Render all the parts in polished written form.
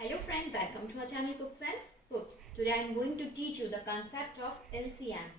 Hello friends, welcome to our channel Cooks and Books. Today I am going to teach you the concept of LCM.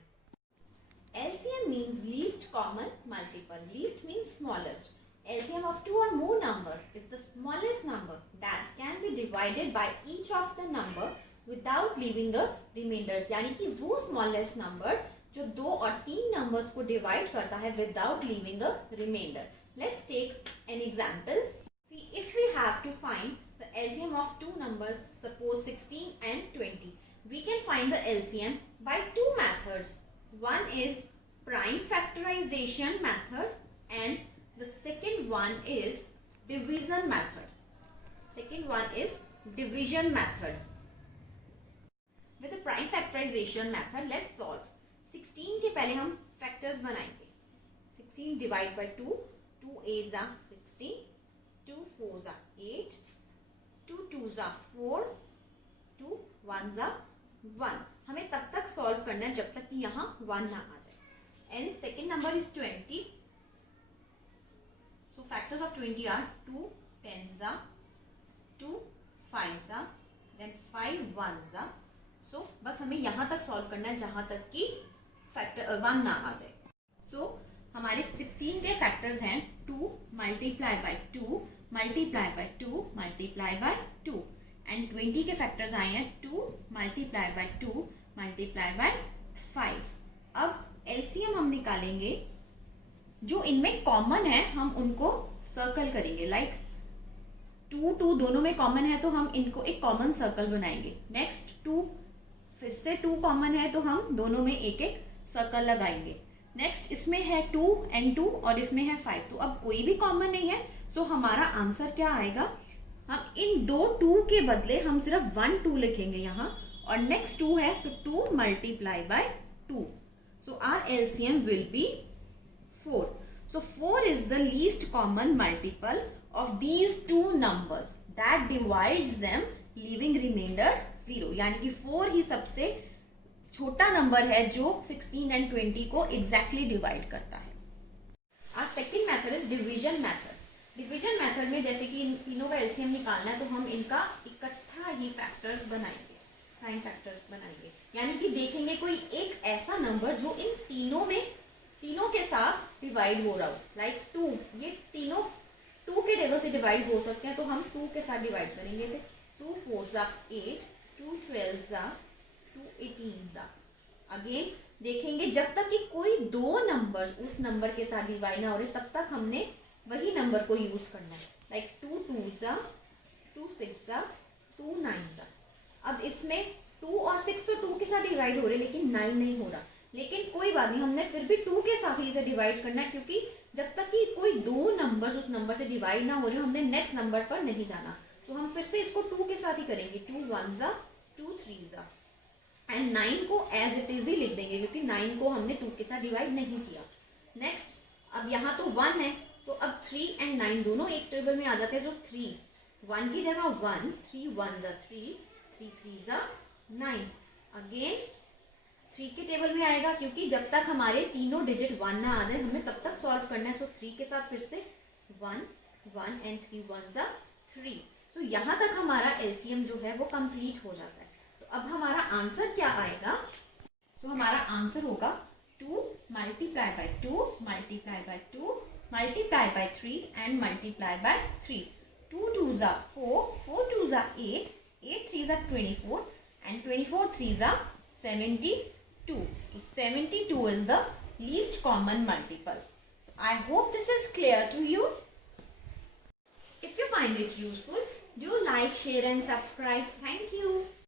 LCM means least common multiple. Least means smallest. LCM of two or more numbers is the smallest number that can be divided by each of the number without leaving a remainder. यानी कि वो smallest number जो दो और तीन numbers को divide करता है without leaving a remainder. Let's take an example. See, if we have to find the LCM of two numbers, suppose 16 and 20, we can find the LCM by two methods. One is prime factorization method and the second one is division method. Second one is division method. With the prime factorization method, let's solve. 16 के पहले हम factors बनाएंगे. 16 divide by 2, 2 8s are 16, 2 4s are 8, 2 2s are 4, 2 1s are 1. हमें तब तक solve करना है जब तक कि यहाँ 1 ना आ जाए. And second number is 20. So factors of 20 are 2 10s are, 2 5s are, then 5 1s are. So बस हमें यहाँ तक सॉल्व करना है जहाँ तक कि फैक्टर 1 ना आ जाए. So हमारे 16 के फैक्टर्स हैं 2 multiply by 2 multiply by 2 multiply by 2 and 20 के फैक्टर्स आए हैं 2 मल्टीप्लाई बाय 2 मल्टीप्लाई बाय 5. अब एलसीएम हम निकालेंगे. जो इनमें कॉमन है हम उनको सर्कल करेंगे. लाइक 2 2 दोनों में कॉमन है तो हम इनको एक कॉमन सर्कल बनाएंगे. नेक्स्ट 2 फिर से 2 कॉमन है तो हम दोनों में एक एक सर्कल लगाएंगे. नेक्स्ट इसमें है 2 and 2 और इसमें है 5. तो अब कोई भी कॉमन नहीं है. सो हमारा आंसर क्या आएगा? हम इन दो 2 के बदले हम सिर्फ 1 2 लिखेंगे यहाँ और नेक्स्ट 2 है तो 2 multiply by 2. So our LCM will be 4. So 4 is the least common multiple of these two numbers that divides them leaving remainder 0. यानी कि 4 ही सबसे छोटा नंबर है जो 16 and 20 को exactly divide करता है. Our second method is division method. Division method में जैसे कि इन तीनों का LCM निकालना है तो हम इनका इकट्ठा ही फैक्टर्स बनाएंगे, प्राइम फैक्टर्स बनाएंगे. यानी कि देखेंगे कोई एक ऐसा नंबर जो इन तीनों के साथ डिवाइड हो रहा हो. लाइक 2, ये तीनों 2 के टेबल से डिवाइड हो सकते हैं तो हम 2 के साथ डिवाइड करेंगे. जैसे 2 4s are 8, 2 12s are, 2 18s are. Again देखेंगे जब तक कि कोई दो नंबर उस नंबर के साथ डिवाइड ना हो रहे तब तक हमने वही नंबर को यूज करना है. Like 2 2s are, 2 6s are, 2 9s are. अब इसमें 2 और 6 तो 2 के साथ डिवाइड हो रहे लेकिन 9 नहीं हो रहा. लेकिन कोई बात नहीं, हमने फिर भी 2 के साथ ही इसे डिवाइड करना है क्योंकि जब तक कि कोई दो नंबर उस नंबर से डिवाइड ना हो रहे हमने नेक्स्ट नंबर पर नहीं जाना. तो हम फिर से इसको 2 के साथ ही करेंगे. 2 1s are, 2 3s are and 9 को एज इट इज ही लिख देंगे क्योंकि 9 को हमने 2 के साथ डिवाइड नहीं किया. नेक्स्ट अब यहाँ तो 1 है तो अब 3 and 9 दोनों एक टेबल में आ जाते हैं. जो 3 1 की जगह 1, 3 1s are 3, 3 3s are 9. Again 3 के टेबल में आएगा क्योंकि जब तक हमारे तीनों डिजिट 1 ना आ जाए हमें तब तक सॉल्व करना है. सो 3 के साथ फिर से 1 1 एंड 3 1s are 3. तो यहाँ तक हमारा एलसीएम जो है वो कंप्लीट हो जाता है. तो अब हमारा आंसर क्या आएगा? तो हमारा आंसर होगा 2 multiply by 2 multiply by 2 multiply bye 3 and multiply by 3. 2 2s are 4, 4 2s are 8, 8 3s are 24 and 24 3s are 72. So 72 is the least common multiple. So I hope this is clear to you. If you find it useful, do like, share and subscribe. Thank you.